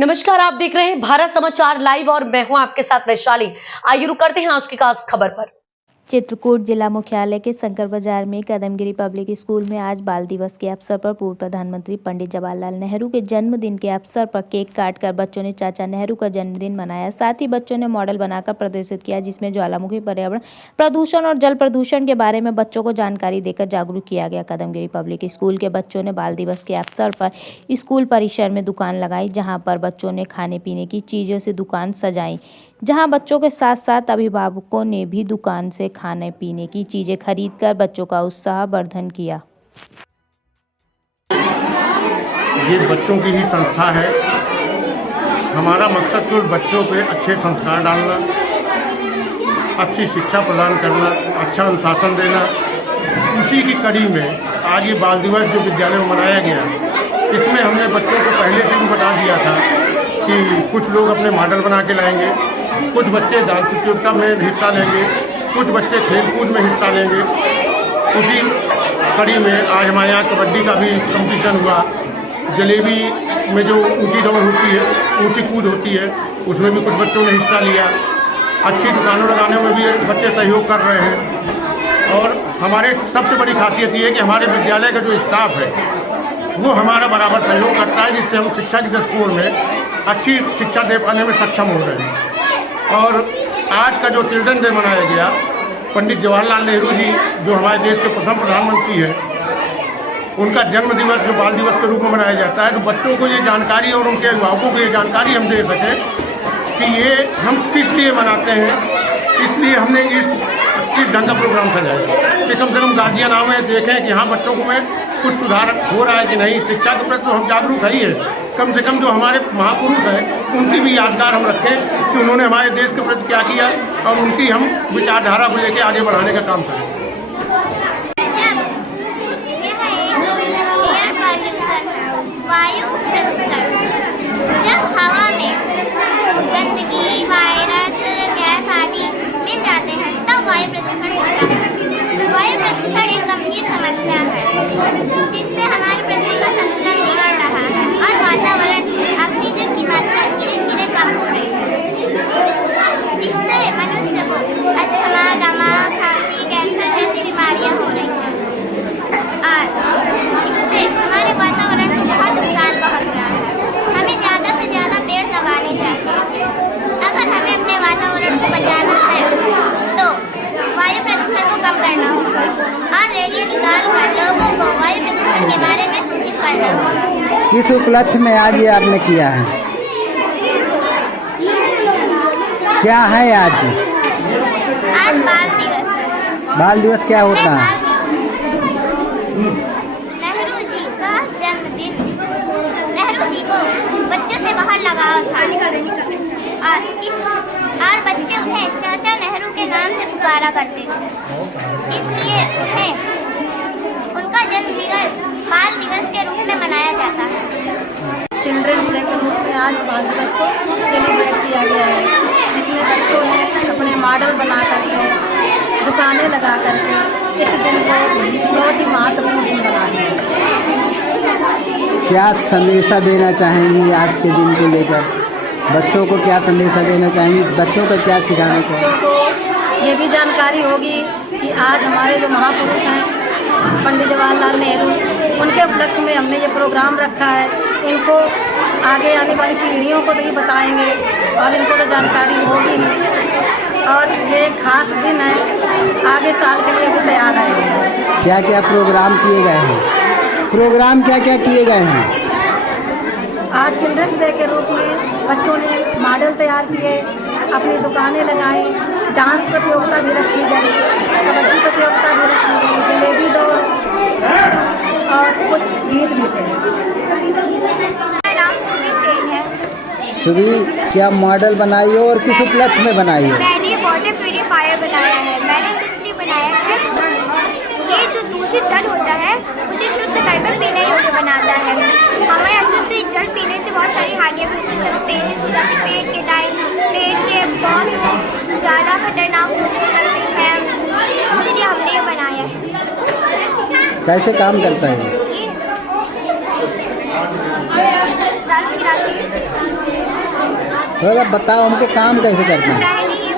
नमस्कार, आप देख रहे हैं भारत समाचार लाइव और मैं हूं आपके साथ वैशाली। आइए रुक करते हैं आज की खास खबर पर। चित्रकूट जिला मुख्यालय के शंकर बाजार में कदमगिरी पब्लिक स्कूल में आज बाल दिवस के अवसर पर पूर्व प्रधानमंत्री पंडित जवाहरलाल नेहरू के जन्मदिन के अवसर पर केक काटकर बच्चों ने चाचा नेहरू का जन्मदिन मनाया। साथ ही बच्चों ने मॉडल बनाकर प्रदर्शित किया, जिसमें ज्वालामुखी, पर्यावरण प्रदूषण और जल प्रदूषण के बारे में बच्चों को जानकारी देकर जागरूक किया गया। कदमगिरी पब्लिक स्कूल के बच्चों ने बाल दिवस के अवसर पर स्कूल परिसर में दुकान लगाई, जहाँ पर बच्चों ने खाने पीने की चीजों से दुकान सजाई, जहां बच्चों के साथ साथ अभिभावकों ने भी दुकान से खाने पीने की चीजें खरीदकर बच्चों का उत्साह वर्धन किया। ये बच्चों की ही संस्था है। हमारा मकसद तो बच्चों पे अच्छे संस्कार डालना, अच्छी शिक्षा प्रदान करना, अच्छा अनुशासन देना। उसी की कड़ी में आज ये बाल दिवस जो विद्यालय में मनाया गया, इसमें हमने बच्चों को पहले से भी बता दिया था कि कुछ लोग अपने मॉडल बना के लाएंगे, कुछ बच्चे डांस प्रतियोगिता में हिस्सा लेंगे, कुछ बच्चे खेलकूद में हिस्सा लेंगे। उसी कड़ी में आज हमारे यहाँ कबड्डी का भी कंपटीशन हुआ, जलेबी में जो ऊंची दौड़ होती है, ऊंची कूद होती है, उसमें भी कुछ बच्चों ने हिस्सा लिया। अच्छी दुकानों लगाने में भी बच्चे सहयोग कर रहे हैं। और हमारे सबसे बड़ी खासियत ये है कि हमारे विद्यालय का जो स्टाफ है वो हमारा बराबर सहयोग करता है, जिससे हम शिक्षा की दृष्टिकोण में अच्छी शिक्षा दे पाने में सक्षम हो रहे हैं। और आज का जो चिल्ड्रन डे मनाया गया, पंडित जवाहरलाल नेहरू जी जो हमारे देश के प्रथम प्रधानमंत्री हैं, उनका जन्म दिवस जो बाल दिवस के रूप में मनाया जाता है, तो बच्चों को ये जानकारी और उनके अभिभावकों को ये जानकारी हम दे सकें कि ये हम किस लिए मनाते हैं। इसलिए हमने इस ढंग का प्रोग्राम सजाया कि कम से कम गार्जियन आवे, देखें कि हाँ बच्चों को में कुछ सुधार हो रहा है कि नहीं। शिक्षा के प्रति तो हम जागरूक है ही है, कम से कम जो हमारे महापुरुष हैं उनकी भी यादगार हम रखें कि उन्होंने हमारे देश के प्रति क्या किया और उनकी हम विचारधारा को लेकर आगे बढ़ाने का काम करें। वायु प्रदूषण, जब हवा में गंदगी, वायरस, गैस आदि मिल जाते हैं तब वायु प्रदूषण होता है। वायु प्रदूषण एक गंभीर समस्या है जिससे हमारी पृथ्वी का संतुलन बिगड़ रहा है और वातावरण से ऑक्सीजन की मात्रा धीरे धीरे कम हो रही है। इससे मनुष्य को अस्थमा, दमा, खांसी, कैंसर जैसी बीमारियां हो रही हैं और इससे हमारे वातावरण को बहुत नुकसान पहुंच रहा है। हमें ज़्यादा से ज़्यादा पेड़ लगाने चाहिए। अगर हमें अपने वातावरण को बचाना है तो वायु प्रदूषण को कम करना होगा और रैली निकालकर लोगों को वायु प्रदूषण के बारे में सूचित करना होगा। किस उपलक्ष्य में आज ये आपने किया है? क्या है आज? आज बाल दिवस है। बाल दिवस क्या होता है? नेहरू जी का जन्मदिन। नेहरू जी को बच्चों से बहुत लगाव था और बच्चे उन्हें चाचा नेहरू के नाम से पुकारा करते थे। इसलिए उनका जन्म दिवस बाल दिवस के रूप में मनाया जाता है। चिल्ड्रन डे के रूप में आज बाल दिवस को सेलिब्रेट किया गया है, जिसमें बच्चों ने अपने मॉडल बना करके, दुकानें लगा करके इस दिन को बहुत ही महत्वपूर्ण दिन बना दिया। क्या संदेशा देना चाहेंगी आज के दिन को लेकर? बच्चों को क्या संदेशा देना चाहेंगी? बच्चों को क्या सिखाना चाहेंगे? बच्चों को ये भी जानकारी होगी कि आज हमारे जो महापुरुष हैं पंडित जवाहरलाल नेहरू, उनके उपलक्ष्य में हमने ये प्रोग्राम रखा है। इनको आगे आने वाली पीढ़ियों को भी बताएंगे और इनको तो जानकारी होगी और ये खास दिन है, आगे साल के लिए भी तैयार है। क्या क्या प्रोग्राम किए गए हैं? प्रोग्राम क्या क्या किए गए हैं? आज चिल्ड्रन डे के रूप में बच्चों ने मॉडल तैयार किए, अपनी दुकानें लगाई, डांस प्रतियोगिता भी रखी गई, कबड्डी प्रतियोगिता भी रखी गई, जलेबी दौड़ और कुछ गीत भी थे। मेरा नाम सुबी सेन है। सुबी, क्या मॉडल बनाई हो और किस उपलक्ष्य में बनाई हो? मैंने वाटर प्यूरीफायर बनाया है। मैंने इसलिए बनाया है, ये जो दूषित जल होता है उसे शुद्ध करके पीने योग्य बनाता है। हमारे अशुद्ध जल पीने से बहुत सारी हानियाँ भी हो सकती हैं, तेजी हो जाती है, पेट के बहुत ज़्यादा खतरनाक हो सकती है, इसलिए हमने ये बनाया है। कैसे काम करता है? ये तो बताओ हमको काम कैसे करते हैं। पहले